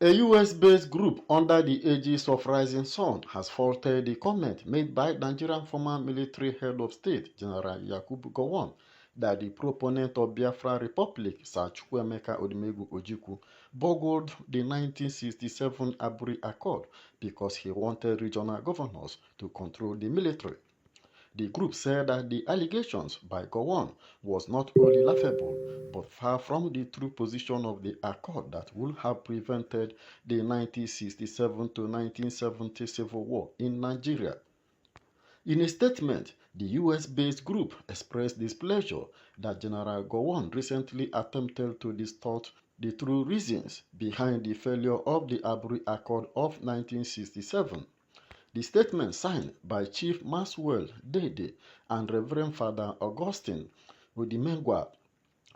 A US-based group under the aegis of Rising Sun has faulted the comment made by Nigerian former military head of state, General Yakubu Gowon, that the proponent of Biafra Republic, Sir Chukwuemeka Odumegwu Ojukwu, burgled the 1967 Aburi Accord because he wanted regional governors to control the military. The group said that the allegations by Gowon was not only laughable, but far from the true position of the accord that would have prevented the 1967 to 1970 civil war in Nigeria. In a statement, the US-based group expressed displeasure that General Gowon recently attempted to distort the true reasons behind the failure of the Aburi Accord of 1967. The statement signed by Chief Maxwell Dede and Reverend Father Augustine Udimegwa,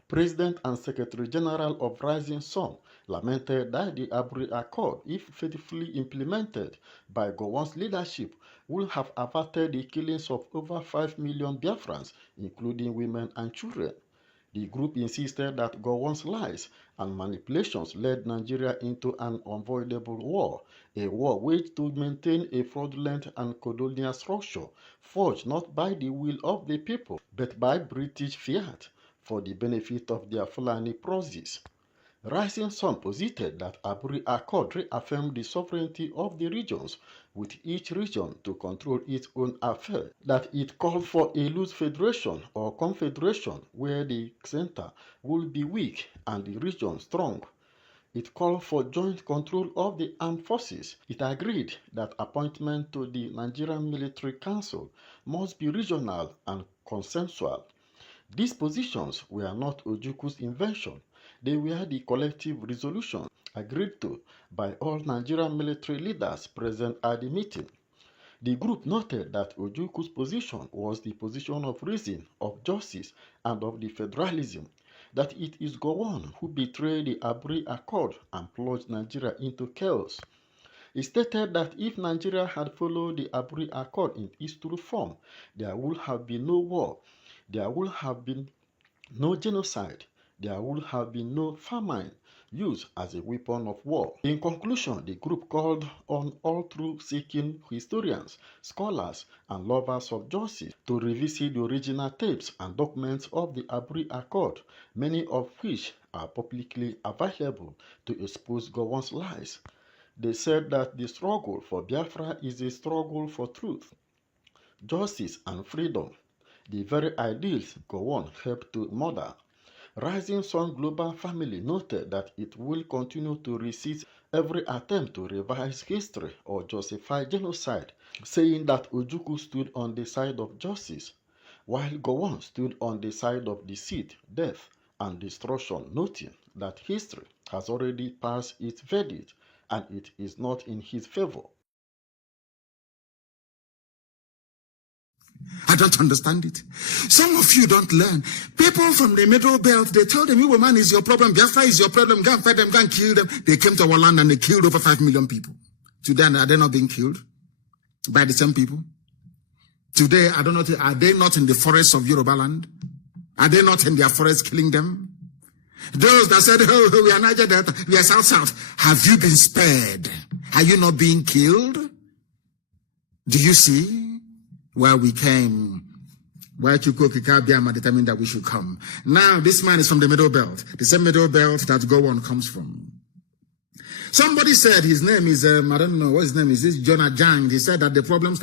President and Secretary General of Rising Sun, lamented that the Aburi Accord, if faithfully implemented by Gowon's leadership, would have averted the killings of over 5 million Biafrans, including women and children. The group insisted that Gowon's lies and manipulations led Nigeria into an unavoidable war, a war waged to maintain a fraudulent and colonial structure forged not by the will of the people, but by British fiat for the benefit of their Fulani proxies. Rising Sun posited that Aburi Accord reaffirmed the sovereignty of the regions, with each region to control its own affairs, that it called for a loose federation or confederation where the center would be weak and the region strong. It called for joint control of the armed forces. It agreed that appointment to the Nigerian Military Council must be regional and consensual. These positions were not Ojukwu's invention. They were the collective resolution agreed to by all Nigerian military leaders present at the meeting. The group noted that Ojukwu's position was the position of reason, of justice, and of the federalism, that it is Gowon who betrayed the Aburi Accord and plunged Nigeria into chaos. He stated that if Nigeria had followed the Aburi Accord in its true form, there would have been no war, there would have been no genocide, there would have been no famine used as a weapon of war. In conclusion, the group called on all truth-seeking historians, scholars, and lovers of justice to revisit the original tapes and documents of the Aburi Accord, many of which are publicly available, to expose Gowon's lies. They said that the struggle for Biafra is a struggle for truth, justice, and freedom, the very ideals Gowon helped to murder. Rising Sun Global Family noted that it will continue to resist every attempt to revise history or justify genocide, saying that Ojukwu stood on the side of justice, while Gowon stood on the side of deceit, death, and destruction, noting that history has already passed its verdict and it is not in his favor. I don't understand it. Some of you don't learn. People from the middle belt, they tell them, you man is your problem, Biafra is your problem, go and fight them, go and kill them. They came to our land and they killed over 5 million people. Today, are they not being killed by the same people? Today, I don't know, are they not in the forests of Yoruba land? Are they not in their forests killing them? Those that said, oh, we are Niger Delta, we are South. Have you been spared? Are you not being killed? Do you see? Where we came, where Chukwukika determined that we should come. Now, this man is from the middle belt, the same middle belt that Gowon comes from. Somebody said his name is, I don't know what his name is, this Jonah Jang. He said that the problem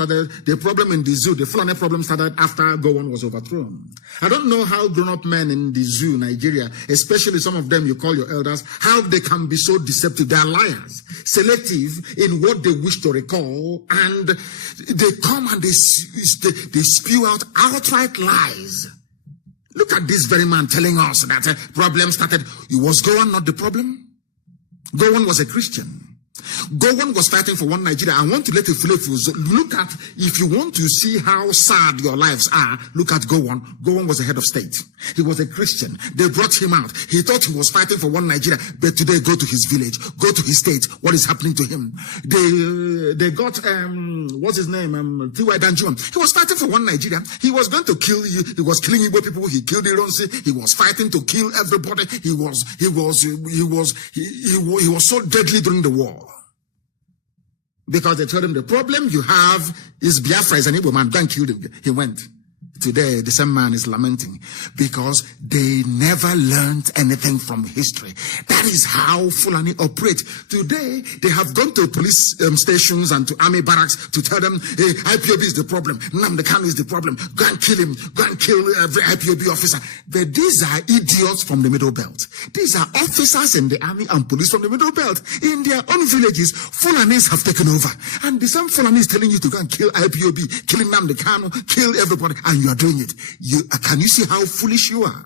in the zoo, the Fulani problem started after Gowon was overthrown. I don't know how grown-up men in the zoo, Nigeria, especially some of them you call your elders, how they can be so deceptive. They are liars, selective in what they wish to recall, and they come and they spew out outright lies. Look at this very man telling us that problem started. Was Gowon not the problem? Gowon was a Christian. Gowon was fighting for one Nigeria. I want to let it look at, if you want to see how sad your lives are, look at Gowon. Gowon was a head of state. He was a Christian. They brought him out. He thought he was fighting for one Nigeria, but today go to his village, go to his state. What is happening to him? They got, what's his name? T.Y. Danjuma. He was fighting for one Nigeria. He was going to kill you. He was killing Igbo people. He killed Ironsi. He was fighting to kill everybody. He was so deadly during the war. Because they told him the problem you have is Biafra is an Igbo man. Don't kill him. He went. Today, the same man is lamenting because they never learned anything from history. That is how Fulani operate. Today, they have gone to police stations and to army barracks to tell them, hey, IPOB is the problem. Nnamdi Kanu is the problem. Go and kill him. Go and kill every IPOB officer. But these are idiots from the Middle Belt. These are officers in the army and police from the Middle Belt. In their own villages, Fulanis have taken over. And the same Fulani is telling you to go and kill IPOB, kill Nnamdi Kanu, kill everybody, and you are doing it. Can you see how foolish you are?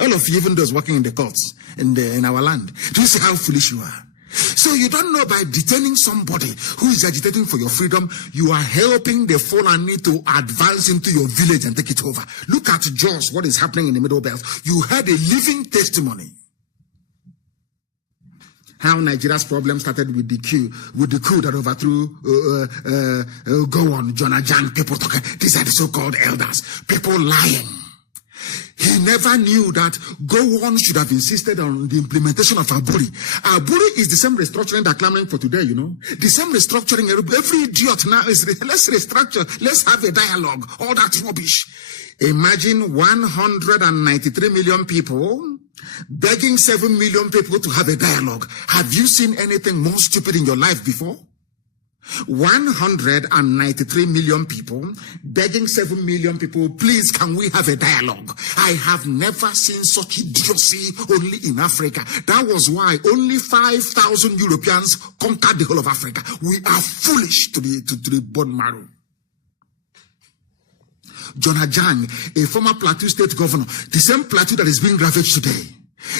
All of you, even those working in the courts in our land, do you see how foolish you are? So you don't know, by detaining somebody who is agitating for your freedom, you are helping the Fulani to advance into your village and take it over. Look at Jos, what is happening in the Middle Belt. You had a living testimony. How Nigeria's problem started with the coup that overthrew Gowon, Jonah Jan, people talking. These are the so-called elders, people lying. He never knew that Gowon should have insisted on the implementation of Aburi. Aburi is the same restructuring they're clamoring for today, you know. The same restructuring. Every idiot now is, let's restructure, let's have a dialogue. All that rubbish. Imagine 193 million people begging 7 million people to have a dialogue. Have you seen anything more stupid in your life before? 193 million people begging 7 million people, please, can we have a dialogue? I have never seen such idiocy only in Africa. That was why only 5,000 Europeans conquered the whole of Africa. We are foolish to the bone marrow. Jonah Jang, a former Plateau state governor, the same Plateau that is being ravaged today,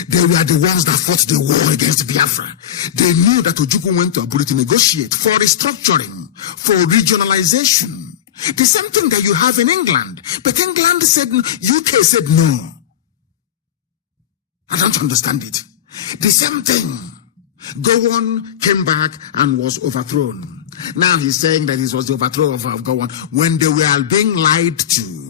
they were the ones that fought the war against Biafra. They knew that Ojukwu went to Aburi to negotiate for restructuring, for regionalization. The same thing that you have in England. But England said, UK said no. I don't understand it. The same thing. Gowon came back and was overthrown. Now he's saying that it was the overthrow of Gowon when they were being lied to.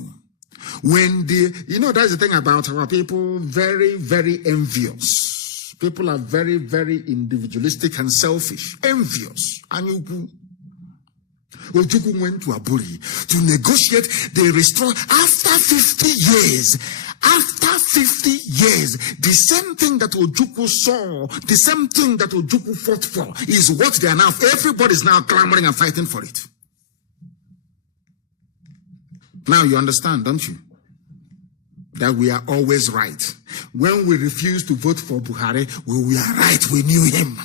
When that's the thing about our people, very, very envious. People are very, very individualistic and selfish. Envious. And Ojukwu went to Aburi to negotiate the restore after 50 years. After 50 years, the same thing that Ojukwu saw, the same thing that Ojukwu fought for is what they are now. Everybody's now clamoring and fighting for it. Now you understand, don't you? That we are always right. When we refuse to vote for Buhari, we are right. We knew him.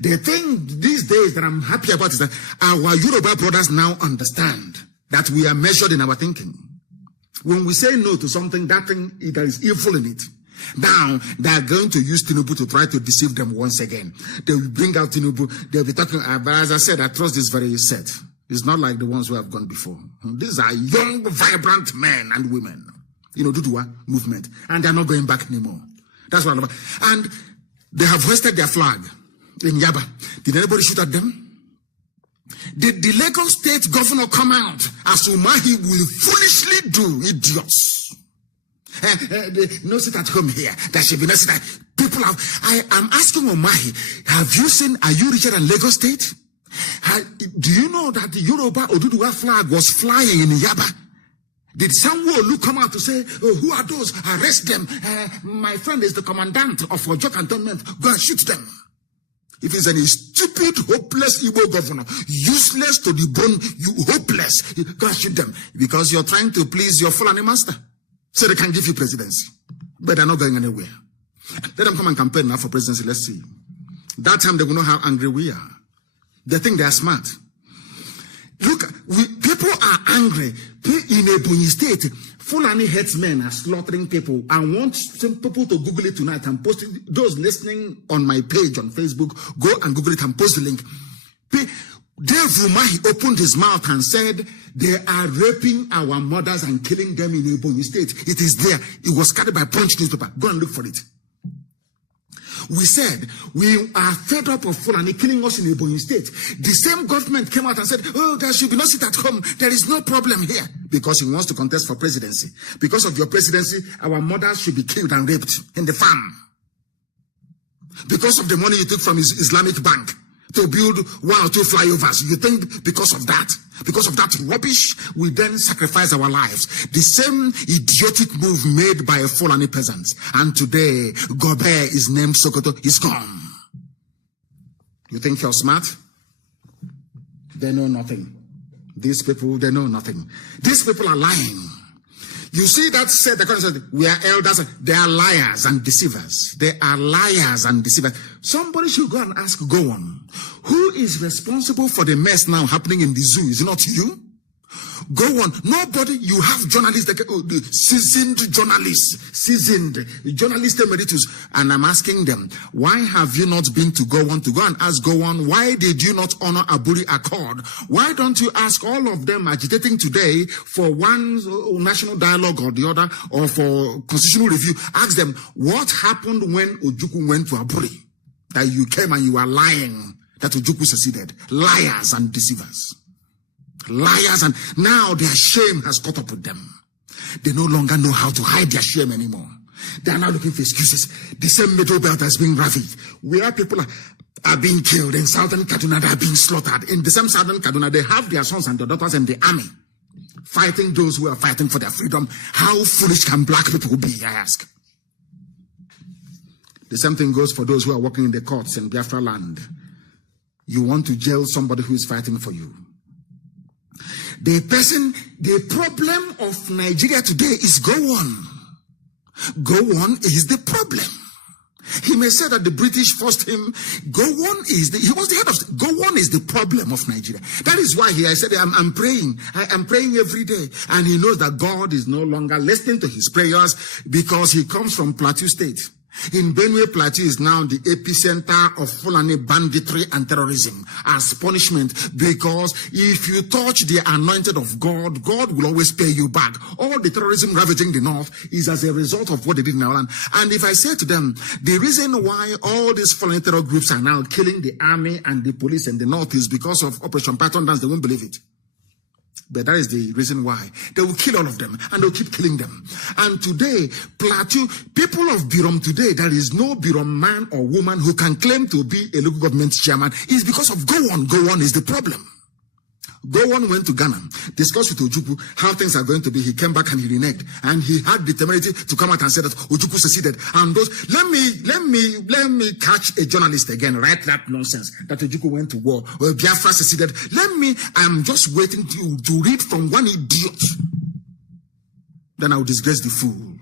The thing these days that I'm happy about is that our Yoruba brothers now understand that we are measured in our thinking. When we say no to something, that thing there is evil in it. Now, they are going to use Tinubu to try to deceive them once again. They will bring out Tinubu. They'll be talking, but as I said, I trust this very set. It's not like the ones who have gone before. These are young, vibrant men and women. Dudua movement. And they're not going back anymore. That's what I love. And they have hoisted their flag in Yaba. Did anybody shoot at them? Did the Lagos state governor come out as Umahi will foolishly do, idiots? No sit at home here. There should be no sit at people have. I am asking Umahi, are you richer than Lagos state? Do you know that the Yoruba Oduduwa flag was flying in Yaba? Did Sanwo-Olu come out to say, oh, who are those? Arrest them. My friend is the commandant of Ojo Cantonment. Go and shoot them. If it's any stupid, hopeless Igbo governor, useless to the bone, hopeless, go and shoot them. Because you're trying to please your Fulani master. So they can give you presidency. But they're not going anywhere. Let them come and campaign now for presidency. Let's see. That time they will know how angry we are. They think they are smart. Look, people are angry. In Ebonyi State, Fulani headsmen are slaughtering people. I want some people to Google it tonight and post it. Those listening on my page on Facebook, go and Google it and post the link. Dave Umahi opened his mouth and said, they are raping our mothers and killing them in Ebonyi State. It is there. It was carried by Punch newspaper. Go and look for it. We said, we are fed up of Fulani killing us in Ebonyi State. The same government came out and said, oh, there should be no sit at home. There is no problem here. Because he wants to contest for presidency. Because of your presidency, our mothers should be killed and raped in the farm. Because of the money you took from his Islamic bank to build 1 or 2 flyovers. You think because of that rubbish, we then sacrifice our lives. The same idiotic move made by a Fulani peasants. And today, Gobert is named Sokoto, is gone. You think you're smart? They know nothing. These people, they know nothing. These people are lying. You see that said, the said, we are elders. They are liars and deceivers. They are liars and deceivers. Somebody should go and ask Gowon, who is responsible for the mess now happening in the zoo? Is it not you? Go on. Nobody, you have journalists, seasoned journalists emeritus. And I'm asking them, why have you not been to Gowon to go and ask Gowon, why did you not honor Aburi Accord? Why don't you ask all of them agitating today for one national dialogue or the other, or for constitutional review? Ask them, what happened when Ojukwu went to Aburi? That you came and you are lying that Ojukwu seceded. Liars and deceivers. Liars, and now their shame has caught up with them. They no longer know how to hide their shame anymore. They are now looking for excuses. The same middle belt has been ravaged. Where people are being killed in southern Kaduna, they are being slaughtered. In the same southern Kaduna, they have their sons and their daughters in the army, fighting those who are fighting for their freedom. How foolish can black people be, I ask? The same thing goes for those who are working in the courts in Biafra land. You want to jail somebody who is fighting for you. The problem of Nigeria today is Gowon. Gowon is the problem. He may say that the British forced him. Gowon is he was the head of, Gowon is the problem of Nigeria. That is why I said, I'm praying. I am praying every day. And he knows that God is no longer listening to his prayers because he comes from Plateau State. In Benue, Plateau is now the epicenter of Fulani banditry and terrorism as punishment, because if you touch the anointed of God, God will always pay you back. All the terrorism ravaging the north is as a result of what they did in our land. And if I say to them, the reason why all these Fulani terror groups are now killing the army and the police in the north is because of Operation Python Dance, they won't believe it. But that is the reason why. They will kill all of them, and they'll keep killing them. And today, Plateau, people of Birom today, there is no Birom man or woman who can claim to be a local government chairman. It's because of Gowon. Gowon is the problem. Gowon went to Ghana, discussed with Ojukwu how things are going to be. He came back and he reneged, and he had the temerity to come out and say that Ojukwu seceded. And those, let me catch a journalist again, write that nonsense that Ojukwu went to war or Biafra seceded. I'm just waiting to read from one idiot. Then I will disgrace the fool.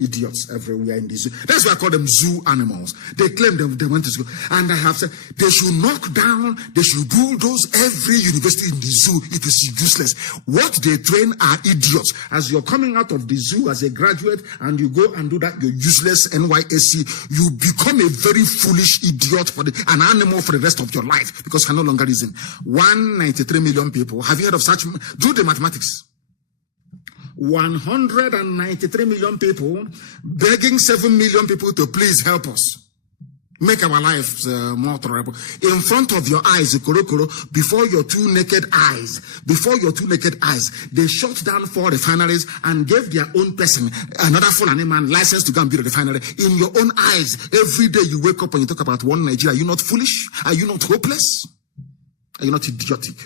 Idiots everywhere in the zoo. That's why I call them zoo animals. They claim they went to school. And I have said they should knock down, they should bulldoze every university in the zoo. It is useless. What they train are idiots. As you're coming out of the zoo as a graduate and you go and do that, you're useless NYSC, you become a very foolish idiot, an animal for the rest of your life, because you can no longer reason. 193 million people. Have you heard of such? Do the mathematics. 193 million people begging 7 million people to please help us make our lives more tolerable. In front of your eyes, before your two naked eyes, they shut down 4 refineries and gave their own person, another Fulani man, license to go and build a refinery. In your own eyes, every day you wake up and you talk about one Nigeria. Are you not foolish? Are you not hopeless? Are you not idiotic?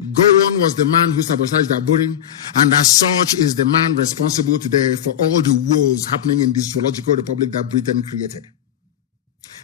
Gowon was the man who sabotaged Aburi, and as such is the man responsible today for all the woes happening in this zoological republic that Britain created.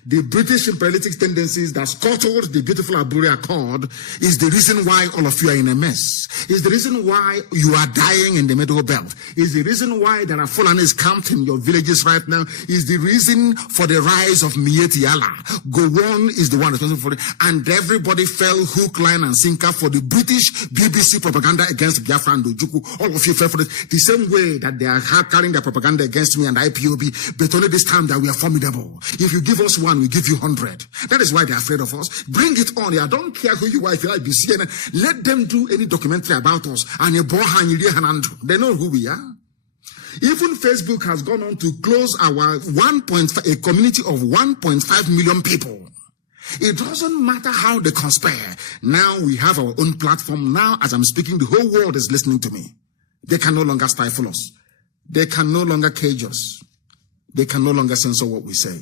the British imperialistic tendencies that scuttled the beautiful Aburi Accord is the reason why all of you are in a mess. Is the reason why you are dying in the Middle Belt. Is the reason why there are Fulanis camped in your villages right now. Is the reason for the rise of Mieti Allah. Gowon is the one responsible for it. And everybody fell hook, line, and sinker for the British BBC propaganda against Biafra and Ojukwu. All of you fell for it. The same way that they are carrying their propaganda against me and IPOB, but only this time that we are formidable. If you give us one, we give you 100. That is why they're afraid of us. Bring it on. I don't care who you are. If you like CNN, let them do any documentary about us. And they know who we are. Even Facebook has gone on to close our a community of 1.5 million people. It doesn't matter how they conspire. Now we have our own platform. Now, as I'm speaking, the whole world is listening to me. They can no longer stifle us. They can no longer cage us. They can no longer censor what we say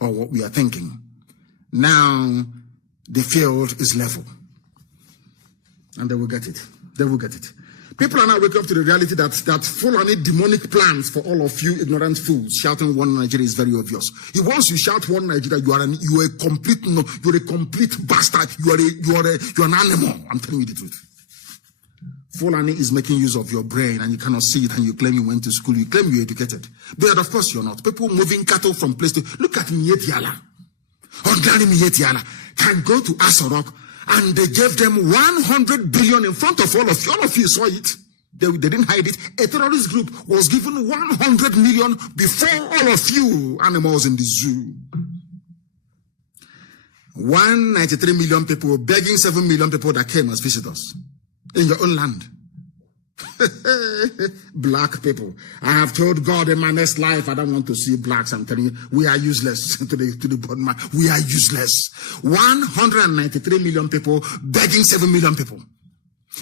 or what we are thinking. Now, the field is level. And they will get it. They will get it. People are now waking up to the reality that Fulani demonic plans for all of you ignorant fools shouting one Nigeria is very obvious. Once you shout one Nigeria, you're a complete bastard. You're an animal. I'm telling you the truth. Fulani is making use of your brain and you cannot see it, and you claim you went to school, you claim you're educated. But of course you're not. People moving cattle from place to, look at Mieti Allah. Ordinary Mieti Allah can go to Asorok and they gave them 100 billion in front of all of you. All of you saw it. They didn't hide it. A terrorist group was given 100 million before all of you animals in the zoo. 193 million people begging 7 million people that came as visitors. In your own land. Black people. I have told God in my next life, I don't want to see blacks. I'm telling you, we are useless to the bottom line. We are useless. 193 million people begging 7 million people.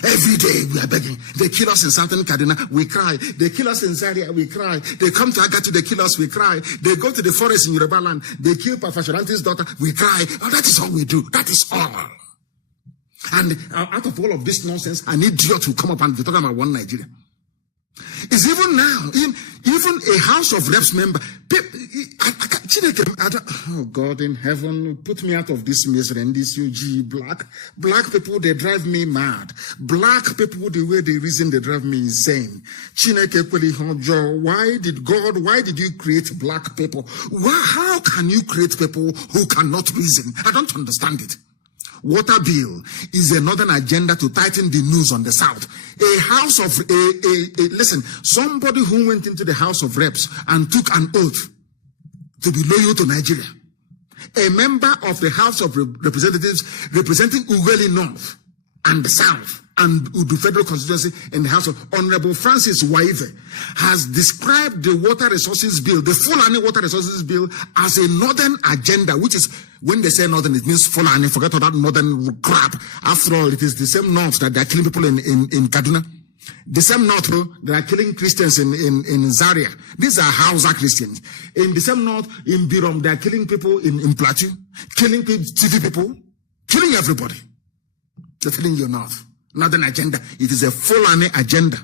Every day we are begging. They kill us in Southern Kaduna, we cry. They kill us in Zaria, we cry. They come to Agatu, they kill us, we cry. They go to the forest in Yoruba land, they kill Pafashoranti's daughter, we cry. Oh, that is all we do. That is all. And out of all of this nonsense, an idiot will come up and be talking about one Nigeria. It's even now, even a House of Reps member, oh God in heaven, put me out of this misery and this UG. Black people, they drive me mad. Black people, the way they reason, they drive me insane. Why did you create black people? How can you create people who cannot reason? I don't understand it. Water bill is a northern agenda to tighten the noose on the south. Listen, somebody who went into the House of Reps and took an oath to be loyal to Nigeria. A member of the House of Representatives representing Ughelli North and the South and Udu Federal Constituency in the House of Honorable Francis Waive has described the water resources bill, the Fulani water resources bill, as a northern agenda, which is, when they say northern, it means Fulani. Forget all that northern crap. After all, it is the same north that they are killing people in Kaduna. The same north that are killing Christians in Zaria. These are Hausa Christians. In the same north, in Birom, they are killing people in Plateau, killing TV people, killing everybody. They're telling you north. Northern agenda. It is a Fulani agenda.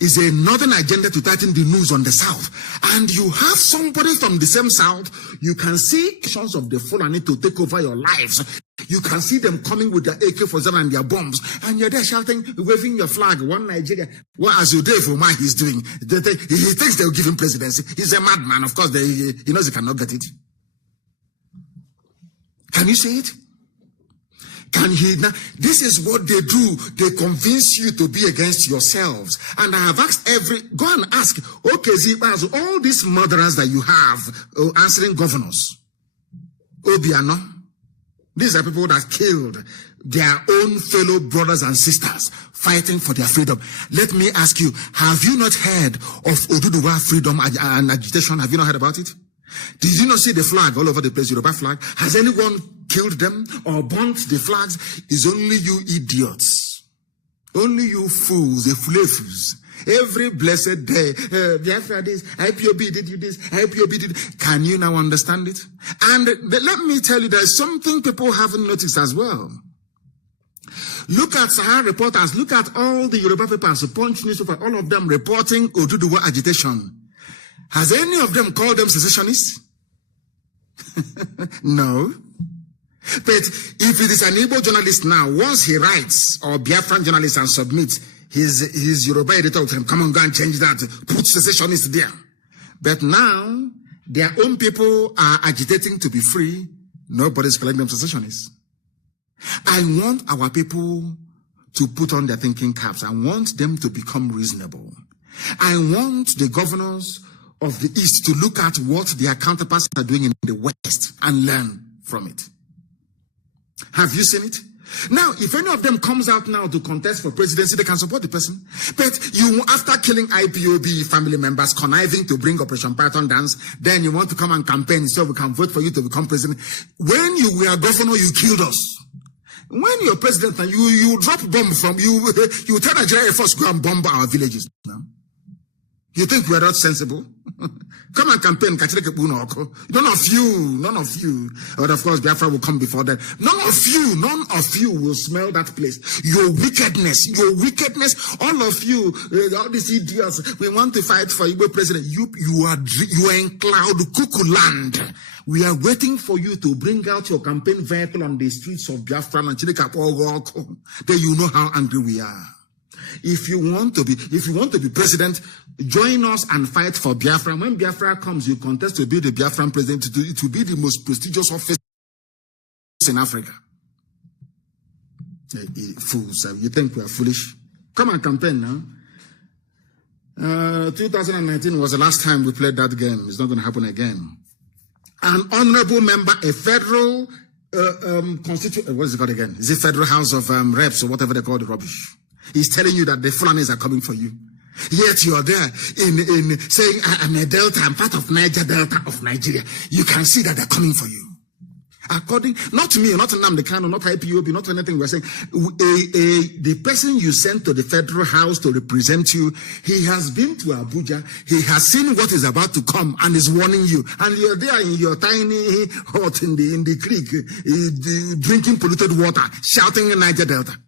It's a northern agenda to tighten the noose on the south. And you have somebody from the same south, you can see actions of the Fulani to take over your lives. You can see them coming with their AK-47 and their bombs, and you're there shouting, waving your flag, one Nigeria. Well, as you do for what he's doing, he thinks they'll give him presidency. He's a madman. Of course, he knows he cannot get it. Can you see it? Can he? Now, this is what they do. They convince you to be against yourselves. And I have asked go and ask, okay, Zibaz, all these murderers that you have answering governors, Obiano, these are people that killed their own fellow brothers and sisters fighting for their freedom. Let me ask you, have you not heard of Oduduwa freedom and agitation? Have you not heard about it? Did you not see the flag all over the place, Yoruba flag? Has anyone killed them or burnt the flags? It's only you idiots. Only you fools, the fools. Every blessed day, Biafra this, IPOB did you this, IPOB did. Can you now understand it? And let me tell you, there's something people haven't noticed as well. Look at Sahara reporters, look at all the Yoruba papers, Punch newspaper, all of them reporting Oduduwa agitation. Has any of them called them secessionists? No. But if it is an Igbo journalist now, once he writes, or Biafran journalist and submits his Yoruba editor to him, come on, go and change that, put secessionists there. But now, their own people are agitating to be free. Nobody's calling them secessionists. I want our people to put on their thinking caps. I want them to become reasonable. I want the governors of the East to look at what their counterparts are doing in the West and learn from it. Have you seen it? Now, if any of them comes out now to contest for presidency, they can support the person. But you, after killing IPOB family members, conniving to bring Operation Python dance, then you want to come and campaign so we can vote for you to become president. When you were governor, you killed us. When you're president and you drop bomb from you tell Nigeria Air Force go and bomb our villages. No? You think we're not sensible? Come and campaign. None of you. But of course, Biafra will come before that. None of you will smell that place. Your wickedness, all of you, all these idiots, we want to fight for Igbo president. You are in cloud cuckoo land. We are waiting for you to bring out your campaign vehicle on the streets of Biafra and Chilika. Then you know how angry we are. If you want to be president, join us and fight for Biafra. When Biafra comes, you contest to be the Biafran president. It will be the most prestigious office in Africa. Fools, you think we are foolish? Come and campaign now. 2019 was the last time we played that game. It's not going to happen again. An honorable member, a federal what is it called again? Is it Federal House of Reps or whatever they call the rubbish? He's telling you that the Fulanis are coming for you. Yet you are there in saying, I'm a Delta, I'm part of Niger Delta of Nigeria. You can see that they're coming for you. Not me, not Nnamdi Kanu, not IPOB, not anything we're saying. The person you sent to the Federal House to represent you, he has been to Abuja, he has seen what is about to come and is warning you. And you're there in your tiny hut in the creek, drinking polluted water, shouting in Niger Delta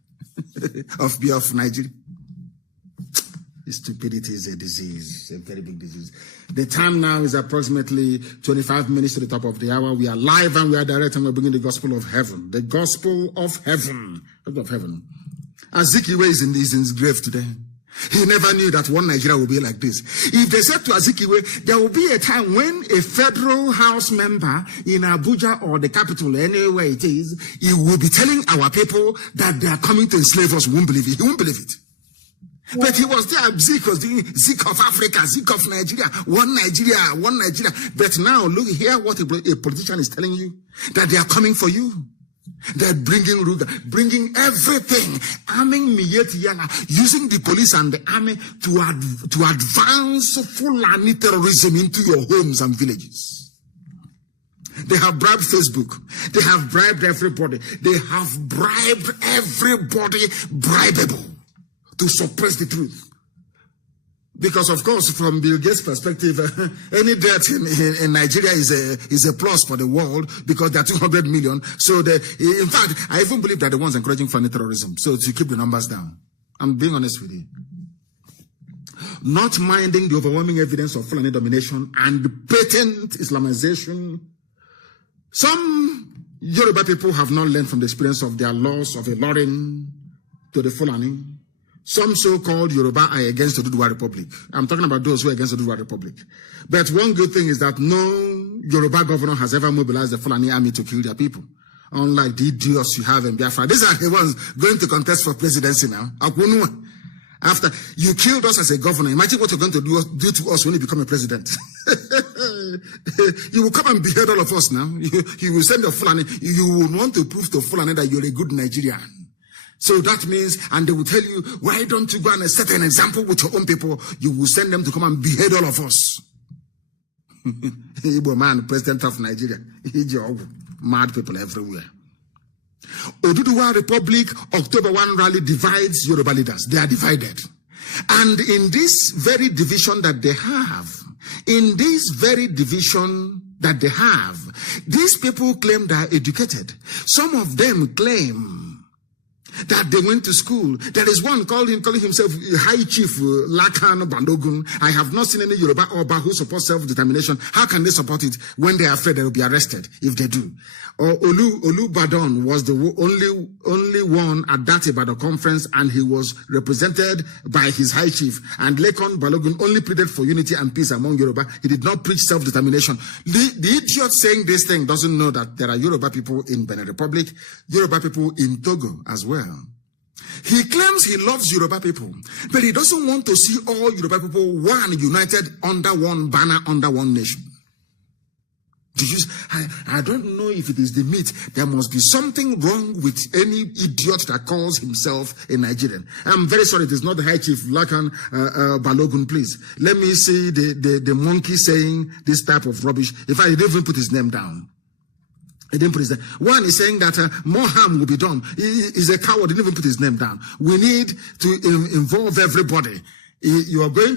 of Nigeria. Stupidity is a disease, a very big disease. The time now is approximately 25 minutes to the top of the hour. We are live and we are direct and we're bringing the gospel of heaven. The gospel of heaven. Of heaven. Azikiwe is in his grave today. He never knew that one Nigeria would be like this. If they said to Azikiwe, there will be a time when a federal house member in Abuja or the capital, anywhere it is, he will be telling our people that they are coming to enslave us. He won't believe it. He won't believe it. But he was there, Zik was doing Zik of Africa, Zik of Nigeria, one Nigeria. But now, look, hear what a politician is telling you, that they are coming for you. They're bringing Ruga, bringing everything, arming Miyetiana, using the police and the army to advance Fulani terrorism into your homes and villages. They have bribed Facebook. They have bribed everybody. They have bribed everybody bribable to suppress the truth. Because of course, from Bill Gates' perspective, any death in Nigeria is a plus for the world because there are 200 million. So in fact, I even believe that the ones encouraging funny terrorism. So to keep the numbers down. I'm being honest with you. Not minding the overwhelming evidence of Fulani domination and patent Islamization. Some Yoruba people have not learned from the experience of their loss of a Lorin to the Fulani. Some so-called Yoruba are against the Oduduwa Republic. I'm talking about those who are against the Oduduwa Republic. But one good thing is that no Yoruba governor has ever mobilized the Fulani army to kill their people. Unlike the idiots you have in Biafra. These are the ones going to contest for presidency now. After you killed us as a governor, imagine what you're going to do to us when you become a president. You will come and behead all of us now. You will send the Fulani. You will want to prove to Fulani that you're a good Nigerian. So that means, and they will tell you, why don't you go and set an example with your own people? You will send them to come and behead all of us. Igbo man, president of Nigeria. Mad people everywhere. Oduduwa Republic, October 1 rally divides Yoruba leaders. They are divided. And in this very division that they have, these people claim they are educated. Some of them claim that they went to school. There is one calling himself High Chief Lakan Bandogun. I have not seen any Yoruba Oba who supports self-determination. How can they support it when they are afraid they will be arrested if they do? Or Olu Badon was the only one at that Ibadan conference, and he was represented by his High Chief. And Lekon Balogun only pleaded for unity and peace among Yoruba. He did not preach self-determination. The idiot saying this thing doesn't know that there are Yoruba people in Benin Republic, Yoruba people in Togo as well. He claims he loves Yoruba people, but he doesn't want to see all Yoruba people united under one banner, under one nation. I don't know if it is the myth. There must be something wrong with any idiot that calls himself a Nigerian. I'm very sorry, it is not the High Chief Lakan Balogun, please. Let me see the monkey saying this type of rubbish. In fact, he didn't even put his name down. He didn't put his name. One is saying that more harm will be done. He's a coward. He didn't even put his name down. We need to involve everybody. Are you going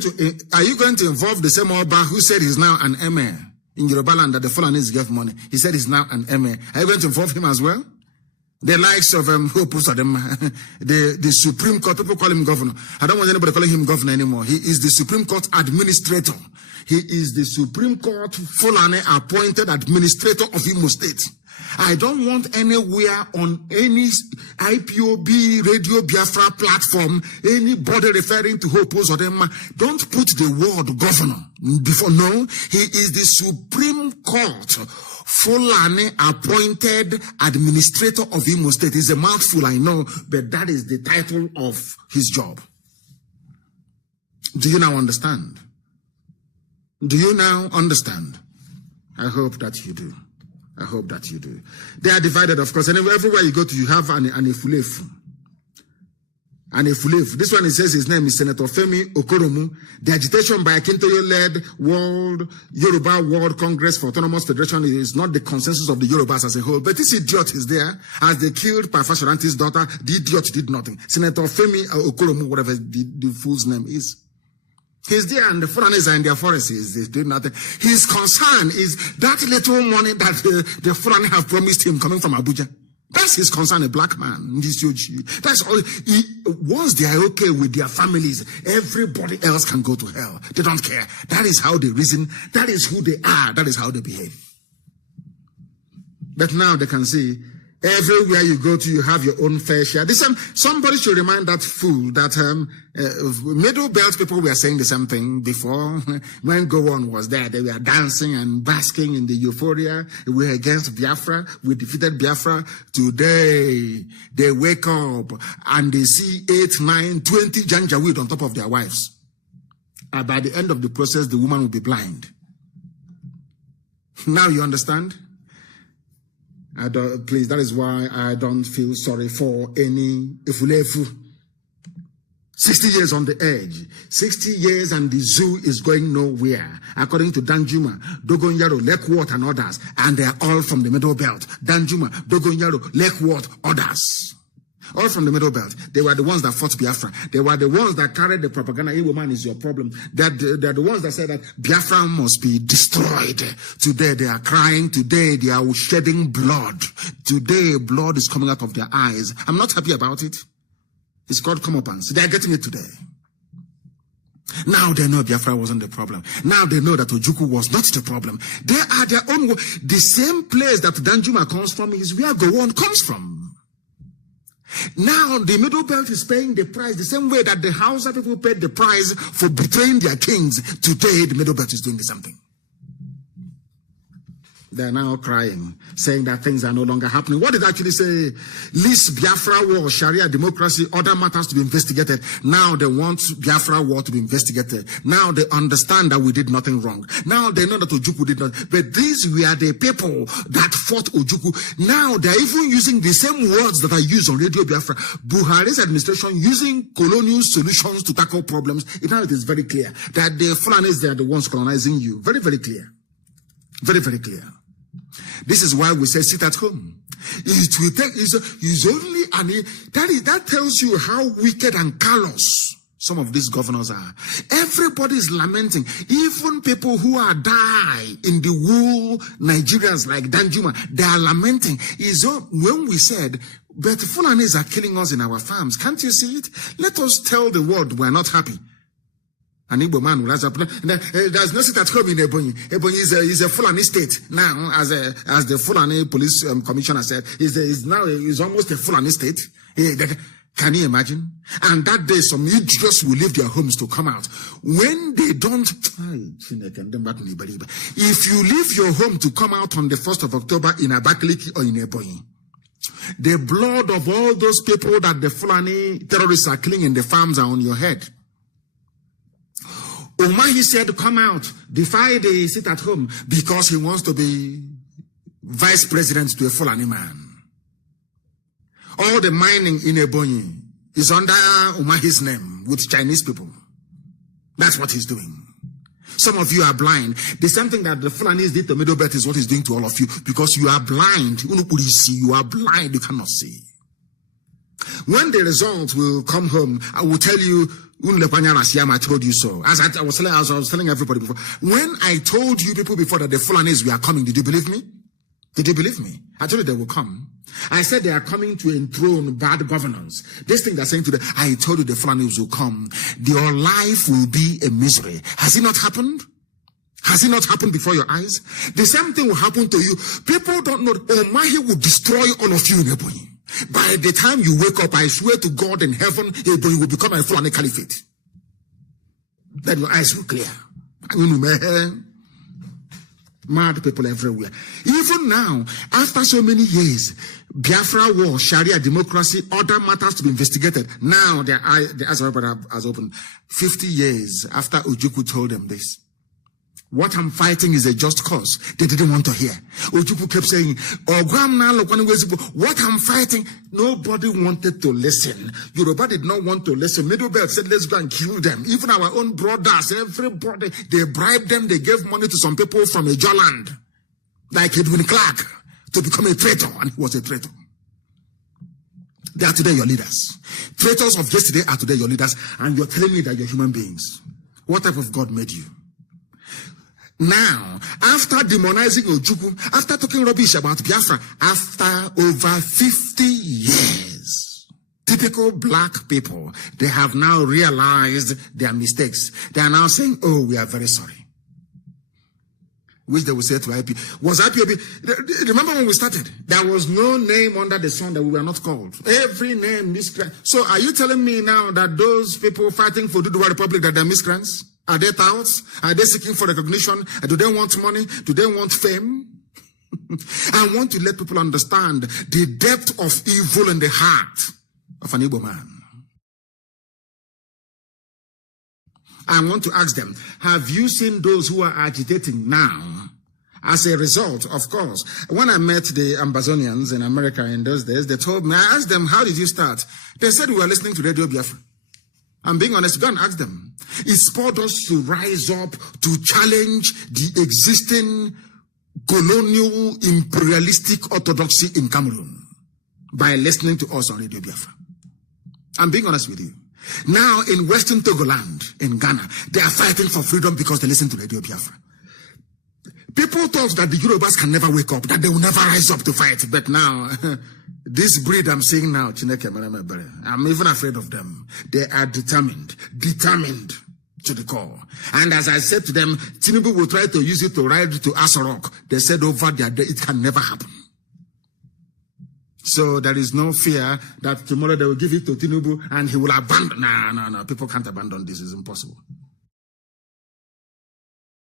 to involve the same Oba who said he's now an emir in Yoruba land that the Fulanis gave money? He said he's now an emir. Are you going to involve him as well? The likes of the Supreme Court, people call him governor. I don't want anybody calling him governor anymore. He is the Supreme Court administrator. He is the Supreme Court Fulani appointed administrator of Imo State. I don't want anywhere on any IPOB Radio Biafra platform anybody referring to Hopos or them. Don't put the word governor before. No, he is the Supreme Court Fulani appointed administrator of Imo State. It's a mouthful, I know, but that is the title of his job. Do you now understand? Do you now understand? I hope that you do. I hope that you do. They are divided, of course. And everywhere you go to, you have an Ifulefu. An Ifulefu. This one, it says his name is Senator Femi Okoromu. The agitation by Akintoye-led Yoruba World Congress for Autonomous Federation is not the consensus of the Yorubas as a whole. But this idiot is there. As they killed Parfashoranti's daughter, the idiot did nothing. Senator Femi Okoromu, whatever the fool's name is. He's there, and the foreigners are in their forests. They do nothing. His concern is that little money that the foreigners have promised him coming from Abuja. That's his concern, a black man. That's all. Once they are okay with their families, everybody else can go to hell. They don't care. That is how they reason. That is who they are. That is how they behave. But now they can see everywhere you go to, you have your own fair share. Somebody should remind that fool that middle belt people were saying the same thing before. When Gowon was there, they were dancing and basking in the euphoria. We were against Biafra. We defeated Biafra. Today, they wake up and they see 8, 9, 20 janjaweed on top of their wives. And by the end of the process, the woman will be blind. Now you understand? Please, that is why I don't feel sorry for any Ifulefu. 60 years on the edge. 60 years and the zoo is going nowhere. According to Danjuma, Dogonyaro, Lekwot and others. And they are all from the Middle Belt. Danjuma, Dogonyaro, Lekwot, others. All from the Middle Belt. They were the ones that fought Biafra. They were the ones that carried the propaganda. Igbo man is your problem. They're the ones that said that Biafra must be destroyed. Today they are crying. Today they are shedding blood. Today blood is coming out of their eyes. I'm not happy about it. It's called comeuppance. They are getting it today. Now they know Biafra wasn't the problem. Now they know that Ojukwu was not the problem. They are their own. The same place that Danjuma comes from is where Gowon comes from. Now the Middle Belt is paying the price the same way that the Hausa people paid the price for betraying their kings. Today the Middle Belt is doing the same thing. They are now crying, saying that things are no longer happening. What did it actually say? Least Biafra war, Sharia, democracy, other matters to be investigated. Now they want Biafra war to be investigated. Now they understand that we did nothing wrong. Now they know that Ojukwu did not. But these were the people that fought Ojukwu. Now they're even using the same words that are used on Radio Biafra. Buhari's administration using colonial solutions to tackle problems. Now it is very clear that the Fulanis, they are the ones colonizing you. Very, very clear. Very, very clear. This is why we say sit at home. It will take is only that tells you how wicked and callous some of these governors are. Everybody is lamenting. Even people who are die in the wool, Nigerians like Danjuma, they are lamenting. When we said But Fulanis are killing us in our farms. Can't you see it? Let us tell the world we're not happy. An Igbo man will rise up. There's no sit at home in Ebonyi. Ebonyi is a Fulani state now, as the Fulani police commissioner said. Is almost a Fulani state. Can you imagine? And that day, some idiots will leave their homes to come out. When they don't, if you leave your home to come out on the 1st of October in Abakaliki or in Ebonyi, the blood of all those people that the Fulani terrorists are killing in the farms are on your head. Umahi said, come out, defy the sit at home, because he wants to be vice president to a Fulani man. All the mining in Ebonyi is under Umahi's name with Chinese people. That's what he's doing. Some of you are blind. The same thing that the Fulanis did to Middle Belt is what he's doing to all of you, because you are blind. You are blind, you cannot see. When the results will come home, I will tell you, I told you so. As I was telling everybody before. When I told you people before that the Fulanis were coming, did you believe me? Did you believe me? I told you they will come. I said they are coming to enthrone bad governance. This thing they're saying today, I told you the Fulanis will come. Your life will be a misery. Has it not happened? Has it not happened before your eyes? The same thing will happen to you. People don't know. Omahi will destroy all of you in Ebonyi. By the time you wake up, I swear to God in heaven, Ebonyi will become a Fulani caliphate. Then your eyes will clear. Mad people everywhere. Even now, after so many years, Biafra war, Sharia, democracy, other matters to be investigated. Now the eyes of everybody has opened. 50 years after Ojukwu told them this. What I'm fighting is a just cause. They didn't want to hear. Ojukwu kept saying, what I'm fighting, nobody wanted to listen. Yoruba did not want to listen. Middle Belt said, let's go and kill them. Even our own brothers, everybody, they bribed them. They gave money to some people from a Joland, like Edwin Clark, to become a traitor, and he was a traitor. They are today your leaders. Traitors of yesterday are today your leaders, and you're telling me that you're human beings. What type of God made you? Now, after demonizing Ojukwu, after talking rubbish about Biafra, after over 50 years, typical black people, they have now realized their mistakes. They are now saying, oh, we are very sorry. Which they will say to IP. Was IPOB, remember when we started? There was no name under the sun that we were not called. Every name miscreant. So are you telling me now that those people fighting for Duduwa Republic, that they're miscreants? Are they touts? Are they seeking for recognition? Do they want money? Do they want fame? I want to let people understand the depth of evil in the heart of an Igbo man. I want to ask them, have you seen those who are agitating now? As a result, of course, when I met the Ambazonians in America in those days, they told me, I asked them, how did you start? They said we were listening to Radio Biafra. I'm being honest, go and ask them. It spurred us to rise up to challenge the existing colonial imperialistic orthodoxy in Cameroon by listening to us on Radio Biafra. I'm being honest with you. Now in Western Togoland, in Ghana, they are fighting for freedom because they listen to Radio Biafra. People thought that the Yorubas can never wake up, that they will never rise up to fight. But now, this breed I'm seeing now, I'm even afraid of them. They are determined to the core. And as I said to them, Tinubu will try to use it to ride to Asorok. They said over there, it can never happen. So there is no fear that tomorrow they will give it to Tinubu and he will abandon. No. People can't abandon this. It's impossible.